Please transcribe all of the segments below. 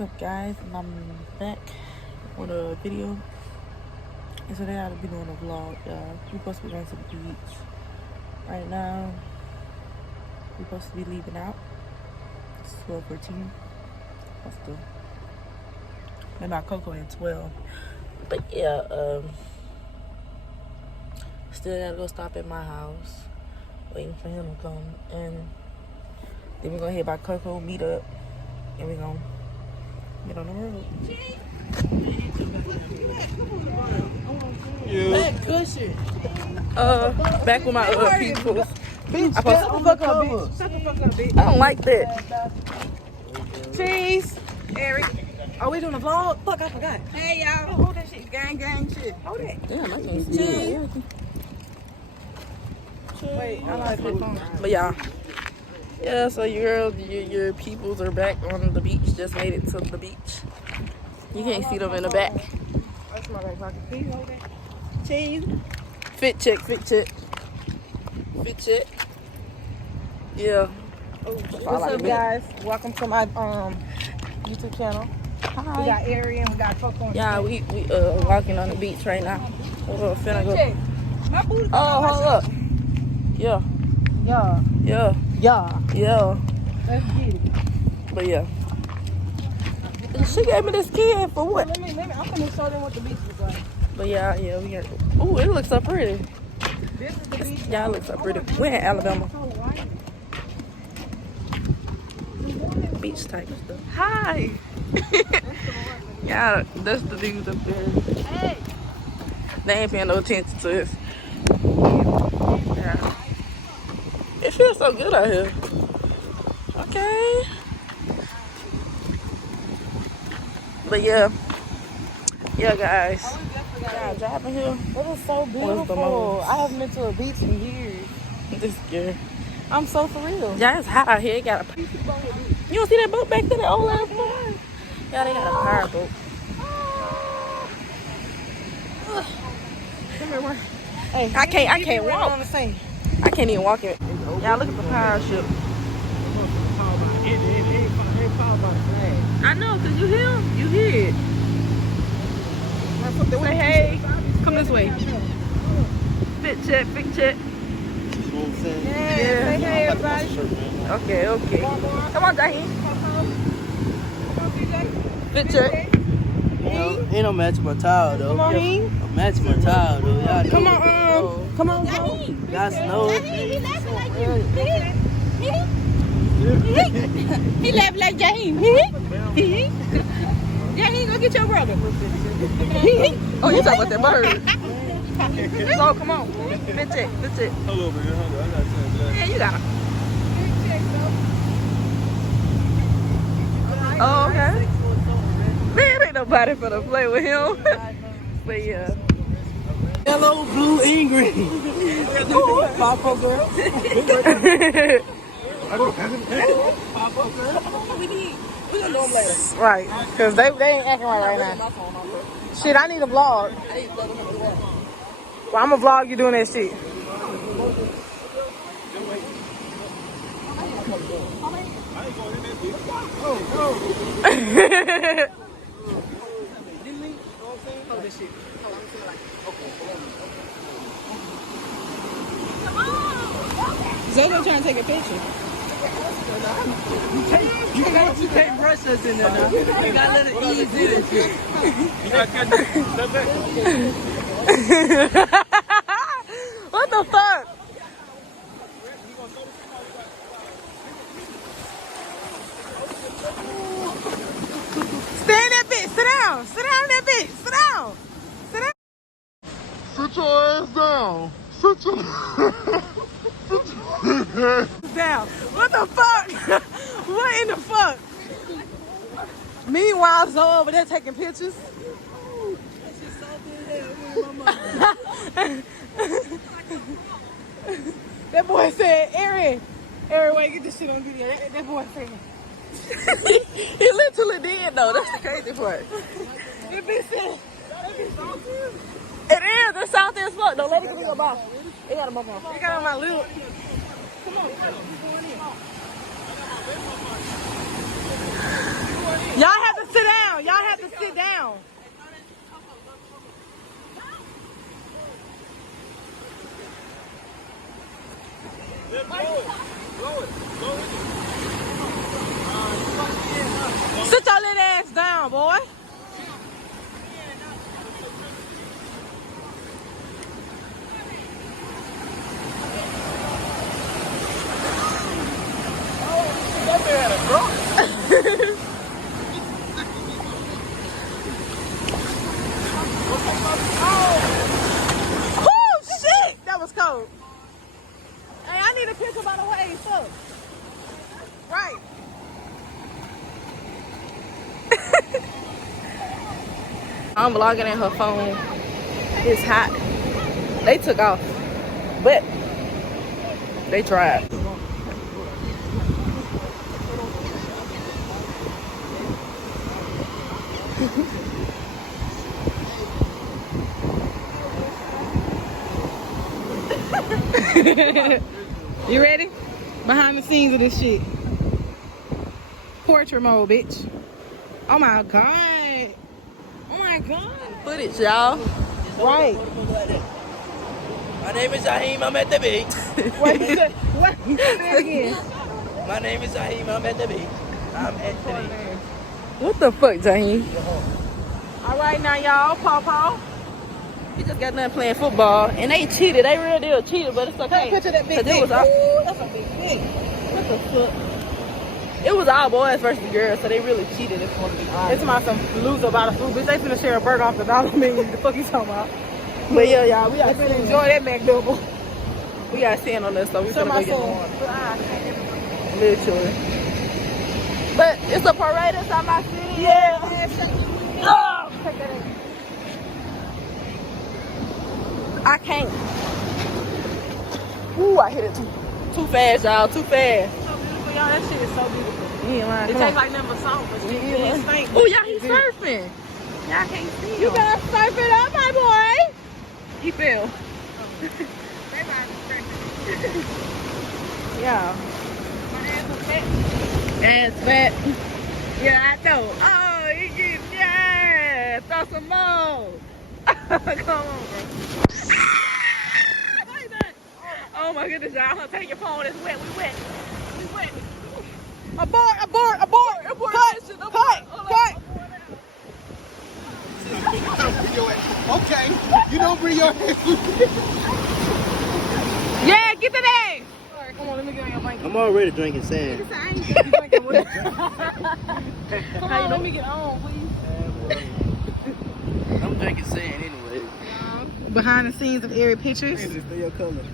What's up, guys? And I'm back with a video. And today I'll be doing a vlog. We're supposed to be going to the beach right now. We're supposed to be leaving out. It's 12:14. That's the maybe our Coco at 12. But yeah, still gotta go stop at my house, waiting for him to come, and then we're gonna head by Coco, meet up, and we're gonna get on the road. Yeah. Cushion. Back with my people. Bitch, shut the fuck up, bitch. Shut the fuck up, bitch. I don't like that. Cheese. Eric. Are we doing a vlog? Fuck, I forgot. Hey, y'all. Hold that shit. Gang shit. Hold that. Damn, I can't see it. Wait, I like it. But yeah, so your peoples are back on the beach. Just made it to the beach. You can't see them in the back. That's my back pocket. Please hold that. Cheese. Fit check. Yeah. What's up, guys? Welcome to my YouTube channel. Hi. We got Ari and we got Coco. Yeah, we walking on the beach right now. We're finna go. My booty. Oh, hold up. Yeah. Let's get it. But yeah. She gave me this kid for what? Let me. I'm gonna show them what the beach looks like. But yeah, we are. Ooh, it looks so pretty. This is the beach. Yeah, it looks so pretty. We're in Alabama. Beach type stuff. Hi. Yeah, that's the dudes up there. Hey. They ain't paying no attention to us. Yeah. It feels so good out here. Okay. But yeah, guys. Yeah, driving here. It is so beautiful. I haven't been to a beach in years. This girl. I'm so for real. Yeah, it's hot out here. It got a. You don't see that boat back there? That old ass boat. Yeah, they got a power boat. Come here, man. Hey, I can't walk. On the same. I can't even walk it. Y'all look at the power ship. I know, cause you hear it. Say hey. Come this way. Fit check. Yeah. Say hey, everybody. Okay. Come on, Jaheem. Fit check. Ain't no matching my towel though. Come on, Heen. I'm matching my towel though. Y'all Come on, come on. Y'all know. He laughing like Jaheem. Jaheem, go get your brother. Oh, you talking about that bird? So come on. Fit check. Hold on. I got something. Yeah, you got it. Oh, okay. Man, ain't nobody finna play with him. But yeah. Yellow, blue, and green. Papa girl. We gonna do them later. Right, because they ain't acting right now. Shit, I need a vlog. Well, I'm gonna vlog you doing that shit. Zoe trying to take a picture. You can't brush us in there now. You gotta let it ease in. You gotta catch it. What the fuck? Stay in that bitch. Sit down. Sit down in that bitch. Sit down. Sit your ass down. Sit your ass Down. What the fuck? What in the fuck? Meanwhile, Zoe over there taking pictures. That boy said, Aaron, wait, get this shit on video. That boy said. He literally did though. That's the crazy part. That bitch said. It is. It's out there as fuck. Don't let it get your box. It got a bump on. They got on my lip. Y'all have to sit to sit down. Sit your little ass down, boy. Oh shit! That was cold. Hey, I need a picture by the way. Fuck. Right. I'm vlogging in her phone. It's hot. They took off, but they tried. You ready? Behind the scenes of this shit. Portrait mode, bitch. Oh my god. Oh my god. Footage, y'all. Right. My name is Zahim. I'm at the beach. Wait, what? Say it again. My name is Zahim. I'm at the beach. I'm at the beach. What the fuck, Jaheem? All right, now y'all, Paw. He just got done playing football, and they cheated. They real deal cheated, but it's okay. Picture that big thing. Ooh, that's a big thing. What the fuck? It was all boys versus girls, so they really cheated. It's my some loser by the food, bitch. They finna share a burger off the dollar menu. The fuck you talking about? But yeah, y'all, we gotta enjoy that McDouble. We got sand on this, so we finna go get one. Literally. But it's a parade inside my city. Yeah. Oh, take that in. I can't. Ooh, I hit it too fast, y'all. Too fast. So beautiful, y'all. That shit is so beautiful. You ain't lying. It Come tastes on. like never salt, but it stink. Ooh, y'all, he's surfing. Y'all can't see You him. better surf it up, my boy. He fell. Yeah. Ass fat. Yeah, I know. Oh, he gets, yeah. Throw some more. Come on, bro. Oh my goodness, y'all. I'm gonna take your phone. It's wet. We wet. We wet. Abort. Cut. Okay, you don't bring your head. Yeah, get the name. Alright, come on, let me get on your blanket. I'm already drinking sand. Come on, let me get on, please. I'm drinking sand anyway. Behind the scenes of Airy Pictures. Stay your color.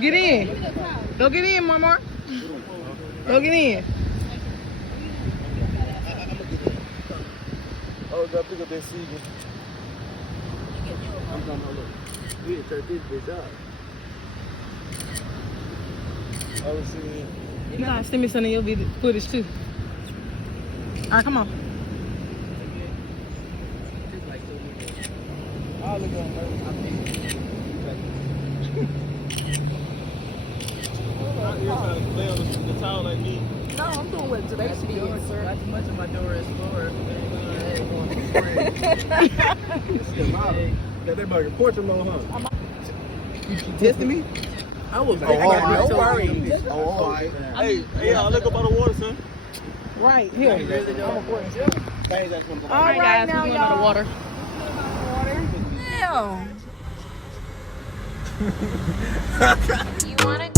Get in. Go get in, Mama. Go get in. Oh, gotta pick up that season. I'm gonna look. We had to cut this bitch out. I was seeing. You gotta send me some of your video footage too. Alright, come on. I'll look on her. Lay on the towel like me. No, I'm doing what today should be doing, sir. Not too much of my door is for Got that burger portrait mode, huh? You testing me? I was Don't worry. Hey, y'all, look up on the water, son. Right, here. I'm recording. Alright, guys, now, we're going y'all. to the water. Damn. You wanna